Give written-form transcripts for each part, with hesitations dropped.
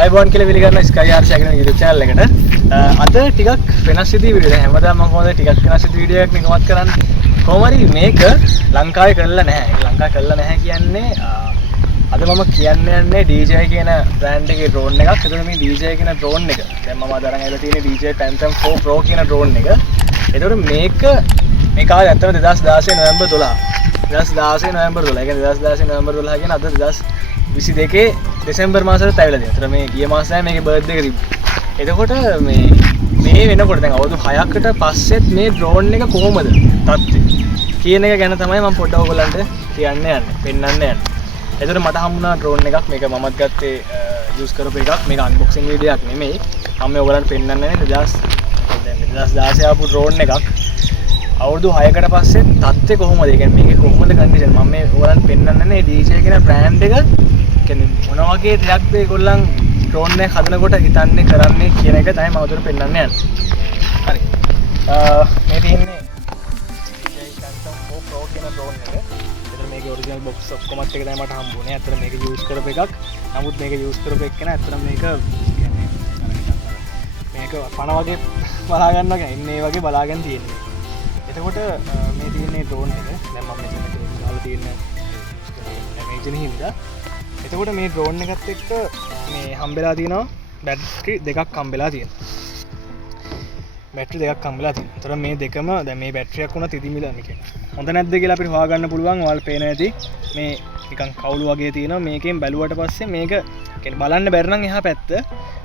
අයිබෝන් කියලා පිළිගන්න SkyRC කියන YouTube channel එකට. අද ටිකක් වෙනස් විදිහේ වීඩියෝ එක. හැමදාම මම කොහොමද ටිකක් වෙනස් විදිහේ වීඩියෝ එකක් නිකමත් කරන්නේ. කොහොම හරි මේක ලංකාවේ කරලා නැහැ. ඒක ලංකාවේ කරලා නැහැ කියන්නේ අද මම කියන්න යන්නේ DJI කියන brand එකේ drone එකක්. ඒතකොට මේ DJI කියන drone එක. දැන් මම අද අරන් ඇවිල්ලා තියෙන්නේ DJI Phantom 4 Pro කියන drone එක. ඒතකොට මේක ආවේ ඇත්තටම 2016 නොවැම්බර් 12. 2016 නොවැම්බර් 12. ඒ කියන්නේ 2016 නොවැම්බර 12 කියන්නේ අද 2022 දෙසැම්බර් මාසෙට ඇවිල්ලා තියෙනවා. ඒතර මේ ගිය මාසයේ මේකේ බර්ත්ඩේ එක තිබ්බා. එතකොට මේ වෙනකොට දැන් අවුරුදු 6කට පස්සෙත් මේ drone එක කොහොමද තත්ත්වය කියන එක ගැන තමයි මම පොඩ්ඩක් ඔයගොල්ලන්ට කියන්න යන්නේ, පෙන්නන්න යන්නේ. එතකොට මට හම්බුණා drone එකක්. මේක මමත් ගත්තේ යූස් කරපු එකක්. මේක අන්බොක්සින් වීඩියෝ එකක් නෙමෙයි. මම ඔයගොල්ලන්ට පෙන්නන්න යන්නේ 2016 ආපු drone එකක්. අවුරුදු 6කට පස්සේ තත්ත්වය කොහොමද? ඒ කියන්නේ මේකේ කොහොමද කන්ඩිෂන්? මම මේ ඔයගොල්ලන්ට පෙන්නන්න යන්නේ DJI කියන brand එක. කියන්නේ මොන වගේ දෙයක්ද ඒගොල්ලන් drone එක හදනකොට හිතන්නේ කරන්නේ කියන එක තමයි මම උදේට පෙන්නන්න යන්නේ. හරි. මේ තියෙන්නේ DJI Phantom 4 Pro කියන drone එක. ඒතර මේකේ ඔරිජිනල් බොක්ස් ඔක්කොමත් එක තමයි මට හම්බුනේ. ඇත්තට මේක යූස් කරපු එකක්. නමුත් මේක යූස් කරපු එක නෑ. ඇත්තට මේක කියන්නේ මේක පණ වගේ බලා ගන්නවා කියන්නේ ඉන්නේ වගේ බලාගෙන තියෙන්නේ. එතකොට මේ තියෙන්නේ drone එක. දැන් මම මෙතන දාලා තියෙන්නේ image හින්දා. එතකොට මේ drone එකත් එක්ක මේ හම්බෙලා තියෙනවා බැටරි දෙකක් හම්බෙලා තියෙනවා. බැටරි දෙකක් හම්බෙලා තියෙනවා. ඒතර මේ දෙකම දැන් මේ බැටරියක් උනත් ඉදිමිලා මේ කියන්නේ. හොඳ නැද්ද කියලා අපිට හොයාගන්න පුළුවන්. ඔයාලා පේන ඇති මේ නිකන් කවුළු වගේ තියෙනවා. මේකෙන් බැලුවට පස්සේ මේක කියන්නේ බලන්න බැරි නම් එහා පැත්ත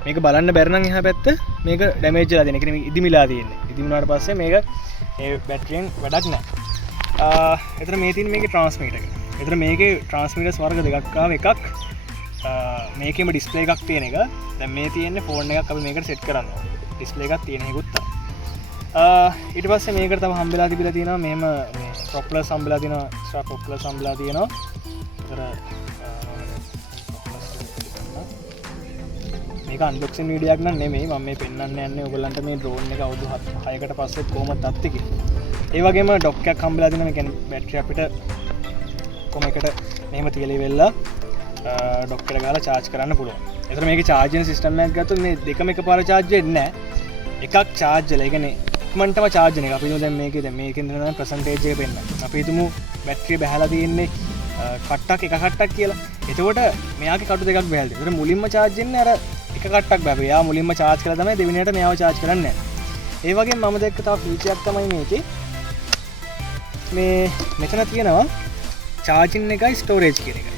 මේක බලන්න බැරි නම් එහා පැත්ත මේක ඩැමේජ් වෙලා තියෙන. ඒ කියන්නේ මේ ඉදිමිලා තියෙන්නේ. ඉදිමුණාට පස්සේ මේක ඒ බැටරියෙන් වැඩක් නැහැ. එතන මේ තියෙන මේකේ ට්‍රාන්ස්මීටර් එක. එතන මේකේ ට්‍රාන්ස්මීටර්ස් වර්ග දෙකක් ආව එකක් මේකේම ඩිස්ප්ලේ එකක් තියෙන එක. දැන් මේ තියෙන්නේ ෆෝන් එකක් අපි මේකට සෙට් කරන්න ඕනේ. ඩිස්ප්ලේ එකක් තියෙන එකකුත් තමයි. ඊට පස්සේ මේකට තව හම්බෙලා තිබිලා තියෙනවා මෙහෙම මේ ප්‍රොප්ලර්ස් හම්බෙලා තියෙනවා. එක්ස්ට්‍රා ප්‍රොප්ලර්ස් හම්බෙලා තියෙනවා. ඒතර මේක අන්බොක්සින් වීඩියෝ එකක් නන් නෙමෙයි. මම මේ පෙන්වන්න යන්නේ ඔයගොල්ලන්ට මේ drone එක අවුරුදු 6කට පස්සේ කොහොමද තත්ත්වය කියලා. ඒ වගේම ඩොක් එකක් හම්බෙලා තියෙනවා. මේ කියන්නේ බැටරි අපිට කොහොම එකට මෙහෙම තියලා ඉවෙලා ඩොක් එකට ගාලා charge කරන්න පුළුවන්. ඒතර මේකේ charging system එකක් ගත්තොත් මේ දෙකම එකපාර charge වෙන්නේ නැහැ. එකක් charge වෙලා. ඒ කියන්නේ ඉක්මනටම charge වෙන එක. අපි හිතමු දැන් මේකෙන් දෙන percentage එක පෙන්නන්න. අපි හිතමු බැටරිය බහලා තියෙන්නේ කට්ටක් එක කට්ටක් කියලා. එතකොට මෙයාගේ කටු දෙකක් බහලා තියෙනවා. ඒතර මුලින්ම charge වෙන්නේ අර එක කට්ටක් බහලා. එයා මුලින්ම charge කරලා තමයි දෙවෙනියට මෙයාව charge කරන්නේ නැහැ. ඒ වගේම මම දැක්ක තව feature එකක් තමයි මේකේ. මේ මෙතන තියෙනවා charging එකයි storage කියන එක.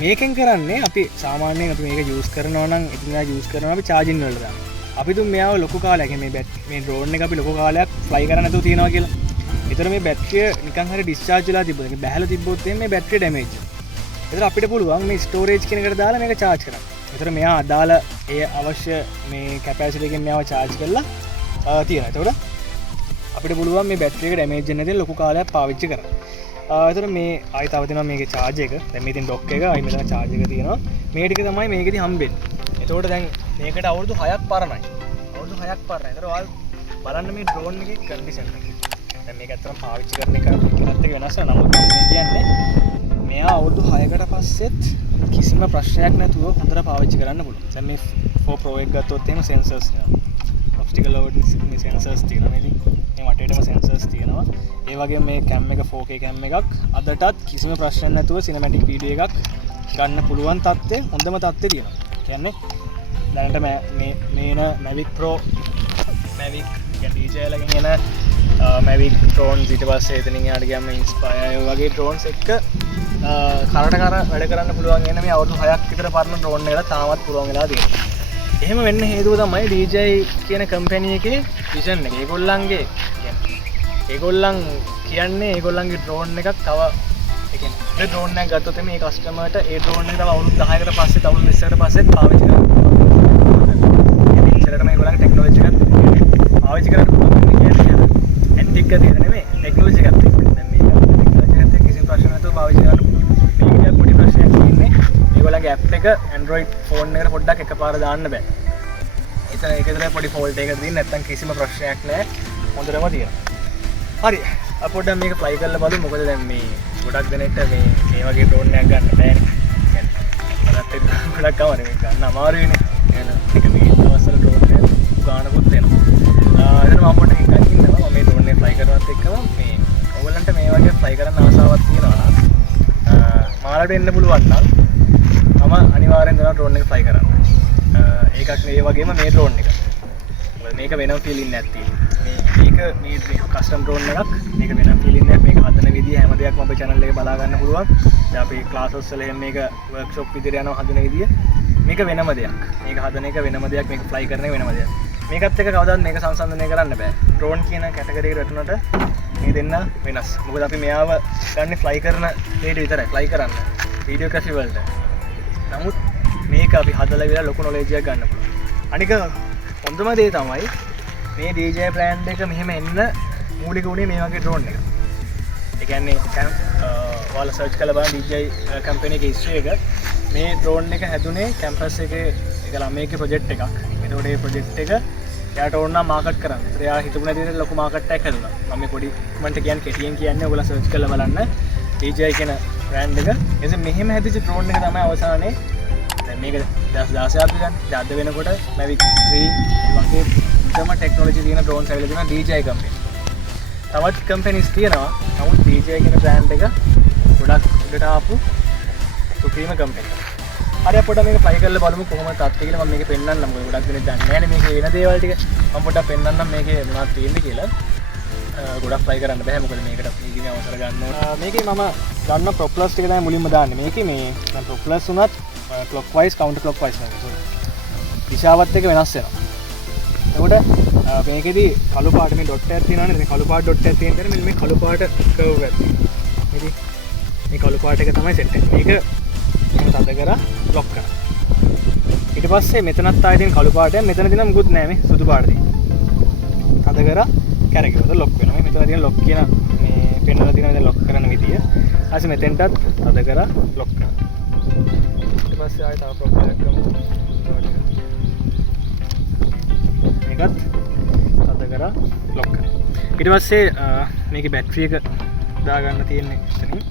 මේකෙන් කරන්නේ අපි සාමාන්‍යයෙන් අපි මේක යූස් කරනවා නම් ඉතින් යූස් කරනවා අපි charging වලට දානවා. අපි දුම් මෙයාව ලොකු කාලයක් මේ drone එක අපි ලොකු කාලයක් fly කරන්න නැතුව තියනවා කියලා. ඒතර මේ බැටරිය නිකන් හරි discharge වෙලා තිබ්බොත් ඒක බහැලා තිබ්බොත් මේ බැටරිය damage වෙනවා. ඒතර අපිට පුළුවන් මේ storage කියන එකට දාලා මේක charge කරන්න. ඒතර මෙයා අදාළ ඒ අවශ්‍ය මේ capacity එකෙන් මෙයාව charge කරලා තියනවා. ඒතකොට අපිට පුළුවන් මේ බැටරි එක damage වෙන්නේ නැති ලොකු කාලයක් පාවිච්චි කරන්න. එතන මේ ආයි තව තියෙනවා මේකේ charge එක. දැන් මේ තියෙන dock එක ආයි මෙතන charge එක තියෙනවා. මේ ටික තමයි මේකෙදි හම්බෙන්නේ. එතකොට දැන් මේකට අවුරුදු 6ක් පරණයි. අවුරුදු 6ක් පරණයි. ඒතර ඔයාලා බලන්න මේ drone එකේ condition එක. දැන් මේක ඇත්තටම පාවිච්චි කරන එක එකත් එක වෙනස් වෙනවා. නමුත් මම කියන්නේ මෙයා අවුරුදු 6කට පස්සෙත් කිසිම ප්‍රශ්නයක් නැතුව හොඳට පාවිච්චි කරන්න පුළුවන්. දැන් මේ 4 Pro එක ගත්තොත් එහෙම sensors තියෙනවා. optical loading මේ sensors තියෙනවා. මේ වටේටම sensors තියෙනවා. ඒ වගේම මේ cam එක 4K cam එකක් අදටත් කිසිම ප්‍රශ්නයක් නැතුව cinematic video එකක් ගන්න පුළුවන් තත්ත්වය හොඳම තත්ත්වය තියෙනවා. කියන්නේ දැනට මේන Mavic Pro Mavic කියන්නේ DJI ලගෙන් එන Mavic drones ඊට පස්සේ එතනින් යාට ගියාම Inspire වගේ drones එක කරට කර වැඩ කරන්න පුළුවන් එන මේ අවුරුදු 6ක් විතර පරණ drone එකට තාමත් පුළුවන් වෙලා තියෙනවා. එහෙම වෙන්න හේතුව තමයි DJI කියන කම්පැනි එකේ විෂන් එක. ඒගොල්ලන් කියන්නේ ඒගොල්ලන්ගේ drone එකක් තව ඒ කියන්නේ drone එකක් ගත්තොත් මේ කස්ටමර්ට ඒ drone එක තව අවුරුදු 10කට පස්සේ තව අවුරුදු 20කට පස්සෙත් පාවිච්චි කරන්න පුළුවන්. ඒ ඉස්සරහටම ඒගොල්ලන් ටෙක්නොලොජි එකක් පාවිච්චි කරන්න පුළුවන් කියන්නේ ඇන්ටික් එක තියෙන නෙමෙයි ටෙක්නොලොජි එකක් තියෙන. දැන් මේක ටෙක්නොලොජි එකත් කිසිම ප්‍රශ්නයක් නැතුව පාවිච්චි කරන්න පුළුවන්. මේක පොඩි ප්‍රශ්නයක් තියෙන්නේ ඒගොල්ලන්ගේ app එක Android phone එකට පොඩ්ඩක් එකපාර දාන්න බෑ. එතන ඒක විතර පොඩි fault එකක් තියෙන නැත්නම් කිසිම ප්‍රශ්නයක් නැහැ. හොඳටම තියෙනවා. හරි අපි පොඩ්ඩක් මේක fly කරලා බලමු. මොකද දැන් මේ ගොඩක් දෙනෙක්ට මේ වගේ drone එකක් ගන්න බෑනේ. කියන්නේ ගොඩක් අමාරුයි මේක ගන්න අමාරුයිනේ. එක මේ දවස්වල ඩ්‍රෝන් එක ගානකුත් වෙනවා. එතන මම පොඩ්ඩක් එකක් ඉන්නවා. මම මේ ඩ්‍රෝන් එක ෆ්ලයි කරනවත් එක්කම මේ ඔයගලන්ට මේ වගේ ෆ්ලයි කරන්න ආසාවක් තියෙනවා නම් මාළට එන්න පුළුවන් නම් මම අනිවාර්යෙන් දෙනවා ඩ්‍රෝන් එක ෆ්ලයි කරන්න. ඒකක් ඒ වගේම මේ ඩ්‍රෝන් එක. මොකද මේක වෙනම ෆීලින් එකක් තියෙනවා. මේක කස්ටම් ඩ්‍රෝන් එකක්. මේක වෙනම ෆීලින් එකක්. මේක හදන විදිය හැම දෙයක්ම අපේ channel එකේ බලා ගන්න පුළුවන්. දැන් අපි ක්ලාසස් වල එහෙම මේක වර්ක්ෂොප් විදියට යනවා හදන විදිය. මේක වෙනම දෙයක්. මේක හදන එක වෙනම දෙයක්. මේක ෆ්ලයි කරන එක වෙනම දෙයක්. මේකත් එක්ක කවදාවත් මේක සංසන්දනය කරන්න බෑ. ඩ්‍රෝන් කියන කැටගරි එකට වැටුණාට මේ දෙන්න වෙනස්. මොකද අපි මෙයාව ගන්න ෆ්ලයි කරන දෙයට විතරයි ෆ්ලයි කරන්න. වීඩියෝග්‍රැෆි වලට. නමුත් මේක අපි හදලා ඉවරලා ලොකු නොලෙජ් එකක් ගන්න පුළුවන්. අනික හොඳම දේ තමයි මේ DJI බ්‍රෑන්ඩ් එක මෙහෙම එන්න මූලික වුණේ මේ වගේ ඩ්‍රෝන් එක. ඒ කියන්නේ ඔයාලා සර්ච් කරලා බලන්න DJI කම්පැනි එකේ හිස්ටරි එක. මේ ඩ්‍රෝන් එක හැදුනේ කැම්පස් එකේ එක ළමයෙක්ගේ ප්‍රොජෙක්ට් එකක්. ඒතකොට මේ ප්‍රොජෙක්ට් එක එයාට ඕන නම් මාකට් කරන්න. ඒතර එයා හිතුව නැති විදිහට ලොකු මාකට් එකක් හැදුනා. මම මේ පොඩි කමෙන්ට් කියන්නේ කෙටියෙන් කියන්නේ ඔයගොල්ලෝ සර්ච් කරලා බලන්න. DJI කියන බ්‍රෑන්ඩ් එක. එතෙන් මෙහෙම හැදිච්ච ඩ්‍රෝන් එක තමයි අවසානයේ දැන් මේක 2016ක් ගන්න. අද වෙනකොට Mavic 3 වගේ උඩම ටෙක්නොලොජි තියෙන ඩ්‍රෝන්ස් ඇවිල්ලා තියෙනවා DJI කම්පැනි. තවත් කම්පැනිස් තියෙනවා. නමුත් DJI කියන බ්‍රෑන්ඩ් එක ගොඩක් උඩට ආපු සුප්‍රීම කම්පැනි. හරි අපොට මේක ෆ්ලයි කරලා බලමු කොහොමද තත්ත්වය කියලා. මම මේක පෙන්නන්නම්. මොකද ගොඩක් දෙනෙක් දන්නේ නැහැ නේ මේකේ වෙන දේවල් ටික. මම පොඩ්ඩක් පෙන්නන්නම් මේකේ මොනවද තියෙන්නේ කියලා. ගොඩක් ෆ්ලයි කරන්න බෑ මොකද මේකට ඉතින් අවසර ගන්න ඕන. මේකේ මම ගන්න ප්‍රොපලර්ස් ටික තමයි මුලින්ම දාන්නේ. මේකේ මේ දැන් ප්‍රොපලර්ස් උනත් clockwise counter clockwise නෙවෙයි. දිශාවත් එක වෙනස් වෙනවා. එතකොට මේකෙදි කළු පාට මේ ඩොට් එකක් තියෙනවනේ. මේ කළු පාට ඩොට් එකක් තියෙන දේ මේ කළු පාට කර්ව් එකක් තියෙනවා. ඉතින් මේ කළු පාට එක තමයි සෙට් එක. මේක එහෙම තද කරලා ලොක් කරනවා. ඊට පස්සේ මෙතනත් ආයෙ තියෙන කළු පාටය මෙතන තියෙන මුකුත් නැහැ මේ සුදු පාට තියෙන. තද කරලා කැරකෙවද ලොක් වෙනවා. මෙතන තියෙන ලොක් කියන මේ පෙන්නලා තියෙන විදිහ ලොක් කරන විදිය. ඊට මෙතෙන්ටත් තද කරලා ලොක් කරනවා. ඊට පස්සේ ආයෙ තව ප්‍රොපලර් එකක් ගමු. මේකත් තද කරලා ලොක් කරනවා. ඊට පස්සේ මේකේ බැටරි එක දාගන්න තියෙන්නේ එතනින්.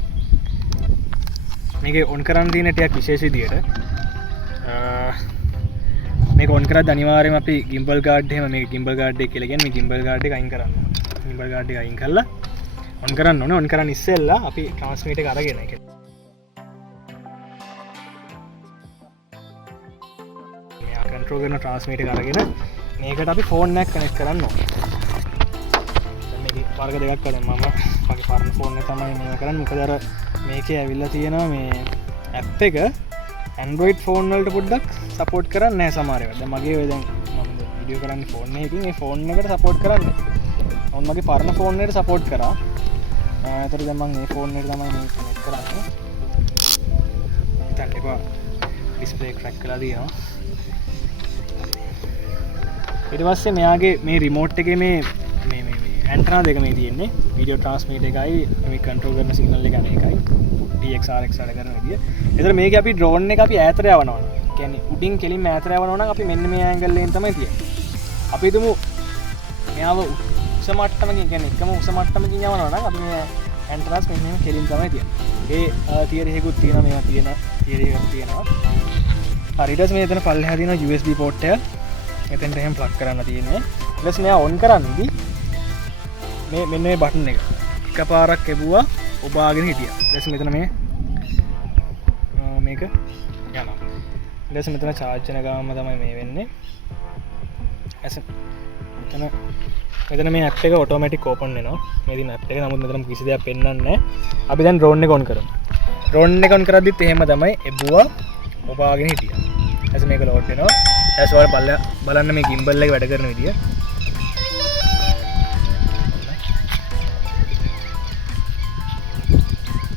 මේක ඔන් කරන්න තියෙන ටිකක් විශේෂ විදියට මේක ඔන් කරද්දී අනිවාර්යයෙන්ම අපි gimbal guard එහෙම මේක gimbal guard එක කියලා කියන්නේ මේ gimbal guard එක අයින් කරන්න ඕනේ. gimbal guard එක අයින් කරලා ඔන් කරන්න ඕනේ. ඔන් කරන් ඉස්සෙල්ලා අපි transmit එක අරගෙන ඒක මෙයා control කරන transmit එක අරගෙන මේකට අපි phone එකක් connect කරන්න ඕනේ. දැන් මේකේ වර්ග දෙකක් කරනවා. මම මගේ පරණ phone එක තමයි මේක කරන්නේ. මොකද අර මේකේ ඇවිල්ලා තියෙනවා මේ ඇප් එක Android ෆෝන් වලට පොඩ්ඩක් සපෝට් කරන්නේ නැහැ සමහර ඒවා. දැන් මගේ ඔය දැන් මම වීඩියෝ කරන්නේ ෆෝන් එකකින් ඒ ෆෝන් එකට සපෝට් කරන්නේ. මම මගේ පරණ ෆෝන් එකට සපෝට් කරා. ඒතර දැන් මම මේ ෆෝන් එකට තමයි මේ කනෙක්ට් කරන්නේ. දැන් ඒක ඩිස්ප්ලේ ක්‍රැක් කරලා දිනවා. ඊට පස්සේ මෙයාගේ මේ රිමෝට් එකේ මේ ඇන්ටනා දෙක මේ තියෙන්නේ. වීඩියෝ ට්‍රාන්ස්මිට් එකයි මේ කන්ට්‍රෝල් කරන සිග්නල් එක අනේකයි. DXRX වැඩ කරන විදිය. ඒතර මේක අපි ඩ්‍රෝන් එක අපි ඈතට යවනවා. කියන්නේ උඩින් කෙලින්ම ඈතට යවනවා නම් අපි මෙන්න මේ ඇන්ගල් එකෙන් තමයි තියන්නේ. අපි හිතමු මෙයාව උස මට්ටමකින් කියන්නේ එකම උස මට්ටමකින් යවනවා නම් අපි මේ ඇන්ටනාස් මෙන්න මේ කෙලින් තමයි තියන්නේ. ඒ තියරි එකකුත් තියෙනවා මේවා තියෙන තියරි එකක් තියෙනවා. හරි ඊට පස්සේ මේ එතන පල්ලෙහා තියෙන USB port එක. මෙතෙන්ට එහෙම ප්ලග් කරන්න තියෙන්නේ. ඊට පස්සේ මෙයා ඔන් කරන්නේදී මේ මෙන්න මේ බටන් එක එකපාරක් එබුවා ඔබාගෙන හිටියා. ඊට පස්සේ මෙතන මේක යනවා. ඊට පස්සේ මෙතන charge වෙන ගාම තමයි මේ වෙන්නේ. මෙතන මේ app එක automatic open වෙනවා. මේ දින app එක නමුත් මෙතන කිසි දෙයක් පෙන්වන්නේ නැහැ. අපි දැන් drone එක on කරමු. drone එක on කරද්දිත් එහෙම තමයි එබුවා ඔබාගෙන හිටියා. ඊට පස්සේ මේක load වෙනවා. ඊට පස්සේ ඔයාලා බලන්න මේ gimbal එක වැඩ කරන විදිය.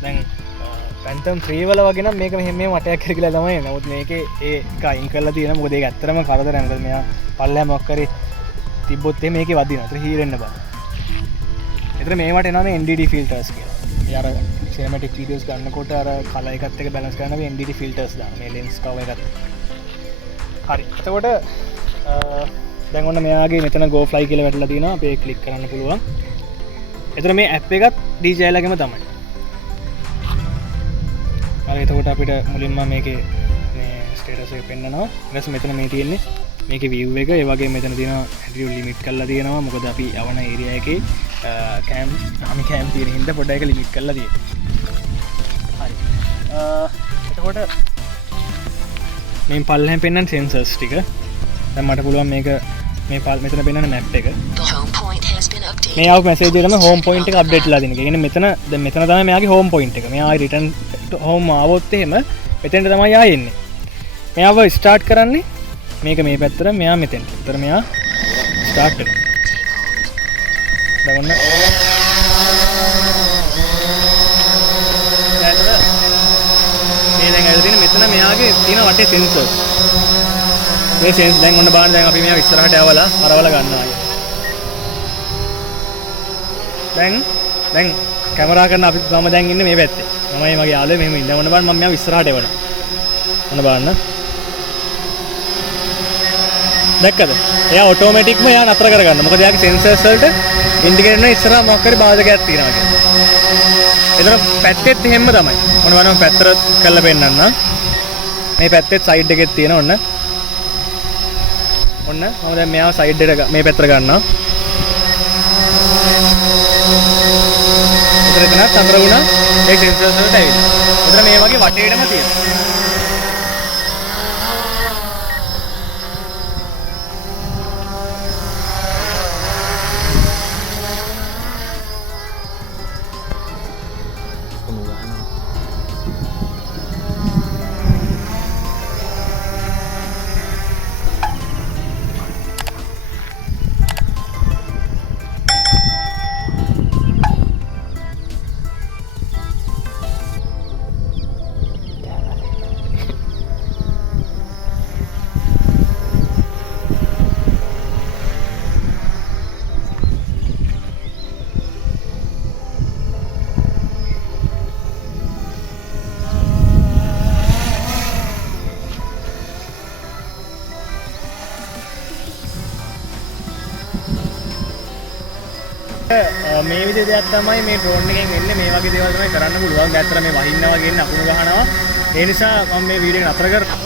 දැන් පැන්තම් 3 වල වගේ නම් මේක මෙහෙම වටයක් කරගලා තමයි එන්නේ. නමුත් මේකේ ඒ එක අයින් කරලා තියෙනවා. මොකද ඒක ඇත්තටම කරදරයි. මොකද මෙයා පල්ලෙහා මොකක් කරේ තිබ්බොත් එහෙම මේකේ වදිනවා. ඒතර හීරෙන්න බෑ. ඒතර මේවට එනවා මේ NDT filters කියලා. ඒ අර cinematic videos ගන්නකොට අර color එකත් එක්ක balance කරන්න මේ NDT filters දානවා. මේ lens cover එකත්. හරි. එතකොට දැන් ඔන්න මෙයාගේ මෙතන go fly කියලා වැටලා තියෙනවා. අපි ඒක ක්ලික් කරන්න පුළුවන්. ඒතර මේ app එකත් DJI ලගේම තමයි. හරි එතකොට අපිට මුලින්ම මේකේ මේ ස්ටේටස් එක පෙන්නනවා. ඊට පස්සේ මෙතන මේ තියෙන්නේ මේකේ view එක. ඒ වගේම මෙතන තියෙනවා ඇටිටියුඩ් ලිමිට් කරලා තියෙනවා. මොකද අපි යවන ඒරියා එකේ කැම් තියෙන හින්දා පොඩ්ඩක් එක ලිමිට් කරලා තියෙනවා. හරි. එතකොට මේ පල්ලෙන් පෙන්නන සෙන්සර්ස් ටික. දැන් මට පුළුවන් මේක මේ මෙතන පෙන්නන මැප් එක. මේ ආව මැසේජ් එකම හෝම් පොයින්ට් එක අප්ඩේට් වෙලා දෙන එක. ඒ කියන්නේ මෙතන දැන් මෙතන තමයි මෙයාගේ හෝම් පොයින්ට් එක. මෙයා රිටර්න් හෝම් ආවොත් එහෙම මෙතෙන්ට තමයි ආ එන්නේ. මෙයාව ස්ටාර්ට් කරන්නේ මේක මේ පැත්තට, මෙයා මෙතෙන්ට. ඒතර මෙයා ස්ටාර්ට් වෙනවා. දැන් ඔන්න මේ දැන් ඇවිල්ලා තියෙන මෙතන මෙයාගේ තියෙන වටේ සෙන්සර්. මේ සෙන්ස් දැන් ඔන්න බලන්න දැන් අපි මෙයා ඉස්සරහට යවලා හරවලා ගන්නවා. දැන් කැමරා කරන අපි මම දැන් ඉන්නේ මේ පැත්තේ. මමයි මගේ යාළුවා මෙහෙම ඉන්න. ඔන්න බලන්න මම මෙයාව ඉස්සරහට එවනවා. ඔන්න බලන්න. දැක්කද? එයා ඔටෝමැටික්ම එයා නතර කරගන්න. මොකද එයාගේ සෙන්සර්ස් වලට ඉන්ඩිකේටර් එක ඉස්සරහා මොකක් හරි බාධකයක් තියෙනවා කියන්නේ. එතන පැත්තෙත් එහෙම තමයි. ඔන්න බලන්න මම පැත්තට කරලා පෙන්නන්න. මේ පැත්තෙත් සයිඩ් එකෙත් තියෙන ඔන්න. ඔන්න මම දැන් මෙයාව සයිඩ් එකට මේ පැත්තට ගන්නවා. එතනත් අතර වුණා ඒ සෙන්සර්ස් වලට ඇවිල්ලා. එතන මේ වගේ වටේටම තියෙනවා. මේ විදිහේ දෙයක් තමයි මේ ඩ්‍රෝන් එකෙන් එන්නේ. මේ වගේ දේවල් තමයි කරන්න පුළුවන්. ඇත්තට මේ වහින්නවා කියන්නේ අකුණු ගහනවා. ඒ නිසා මම මේ වීඩියෝ එක නතර කරනවා.